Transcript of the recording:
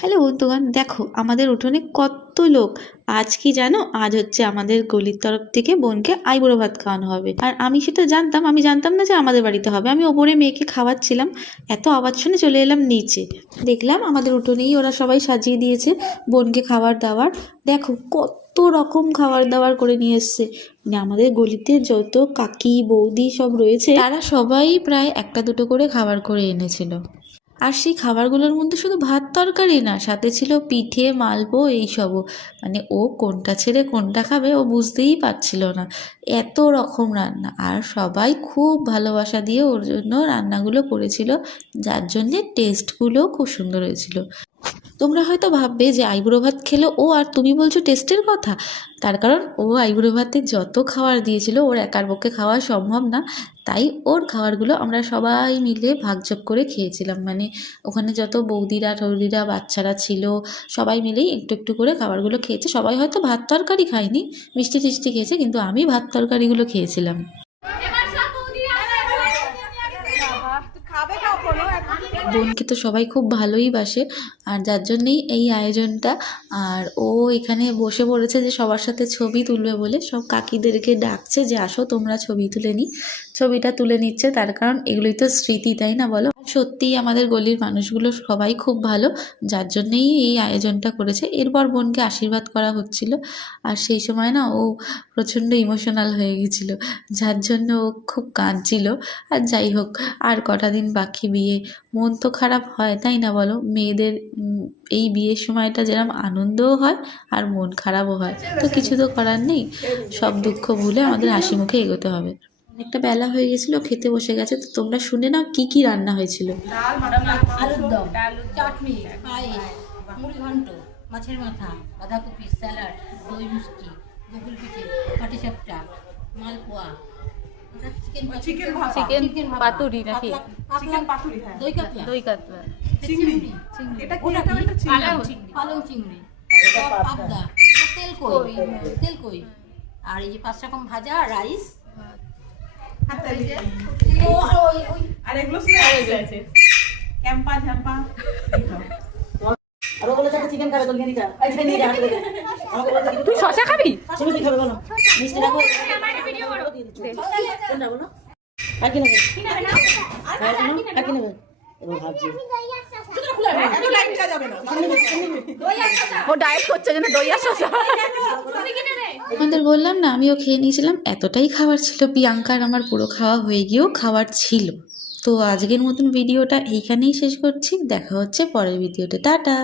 Hello বন্ধুগণ, দেখো আমাদের উঠোনে কত লোক। আজ কি জানো, আজ হচ্ছে আমাদের গলির তরফ থেকে বোনকে আইবুড়ো ভাত খাওয়ানো হবে। আর আমি সেটা জানতাম, আমি জানতাম না যে আমাদের বাড়িতে হবে। আমি ওপরে মেয়েকে খাওয়াচ্ছিলাম, এত আওয়াজ শুনে চলে এলাম নিচে। দেখলাম আমাদের উঠোনেই ওরা সবাই সাজিয়ে দিয়েছে বোনকে খাবার দাবার। দেখো কত রকম খাবার দাবার করে নিয়ে এসছে। মানে আমাদের গলিতে যত কাকি বৌদি সব রয়েছে তারা সবাই প্রায় একটা দুটো করে খাবার করে এনেছিল। আর সেই খাবারগুলোর মধ্যে শুধু ভাত তরকারি না, সাথে ছিল পিঠে মালপো এইসবও। মানে ও কোনটা ছেড়ে কোনটা খাবে ও বুঝতেই পারছিল না, এত রকম রান্না। আর সবাই খুব ভালোবাসা দিয়ে ওর জন্য রান্নাগুলো করেছিল, যার জন্যে টেস্টগুলোও খুব সুন্দর হয়েছিল। তোমরা হয়তো ভাববে যে আইবুড়ো ভাত খেলো ও, আর তুমি বলছো টেস্টের কথা। তার কারণ ও আইবুড়ো ভাতে যত খাবার দিয়েছিল ওর একার পক্ষে খাওয়া সম্ভব না, তাই ওর খাবারগুলো আমরা সবাই মিলে ভাগযোগ করে খেয়েছিলাম। মানে ওখানে যত বৌদিরা টৌদিরা বাচ্চারা ছিল সবাই মিলেই একটু একটু করে খাবারগুলো খেয়েছে। সবাই হয়তো ভাত তরকারি খায়নি, মিষ্টি টিষ্টি খেয়েছে, কিন্তু আমি ভাত তরকারিগুলো খেয়েছিলাম। বোনকে তো সবাই খুব ভালোই বাসে, আর যার জন্যেই এই আয়োজনটা। আর ও এখানে বসে পড়েছে যে সবার সাথে ছবি তুলবে বলে, সব কাকিদেরকে ডাকছে যে আসো তোমরা ছবি তুলে নি। ছবিটা তুলে নিচ্ছে, তার কারণ এগুলোই তো স্মৃতি, তাই না বলো? সত্যিই আমাদের গলির মানুষগুলো সবাই খুব ভালো, যার জন্যেই এই আয়োজনটা করেছে। এরপর বোনকে আশীর্বাদ করা হচ্ছিল, আর সেই সময় না ও প্রচণ্ড ইমোশনাল হয়ে গেছিলো, যার জন্য ও খুব কাঁদছিল। আর যাই হোক, আর কটা দিন বাকি বিয়ে, মন তো খারাপ হয়, তাই না বলো? মেয়েদের এই বিয়ের সময়টা যেরকম আনন্দও হয় আর মন খারাপও হয়, তো কিছু তো করার নেই। সব দুঃখ ভুলে আমাদের হাসি মুখে এগোতে হবে। একটা বেলা হয়ে গেছিলো, খেতে বসে গেছে। তো তোমরা শুনে নাও কি কি রান্না হয়েছিল। আলুর দম, চাটনি, পায়েস, মুড়ি ঘন্ট, মাছের মাথা, বাঁধাকপি, স্যালাড, দই মিষ্টি, বকুল পিঠে, পাটিসাপটা, মালপোয়া, চিকেন পাতুরি নাকি দই কাতলা, চিংড়ি, পালং চিংড়ি, পাবদা, তেল কই, আর এই যে 5 রকম ভাজা, রাইস, আর এগুলো আছে ক্যাম্পা ঝাম্পা। আর ওগুলো যাতে চিকেন খাবে তো নিয়ে নিতে এই যে নিয়ে যা হাতে আমাকে বলছে তুই শসা খাবি? তুমি কি খাবে বলো? মিষ্টি রাখো আমাকে ভিডিও করো। কোনটা বলো? আর কি নেবে? কি নেবে না? আর কি নেবে? ও ভাবছি এত লাইট দেওয়া যাবে না। ও ডায়েট করছে জন্য দই আর শসা। আমাদের বললাম না, আমিও খেয়ে নিয়েছিলাম, এতটাই খাবার ছিল। প্রিয়াঙ্কার আমার পুরো খাওয়া হয়ে গিয়েও খাবার ছিল। তো আজকের মতন ভিডিওটা এইখানেই শেষ করছি, দেখা হচ্ছে পরের ভিডিওতে। টাটা।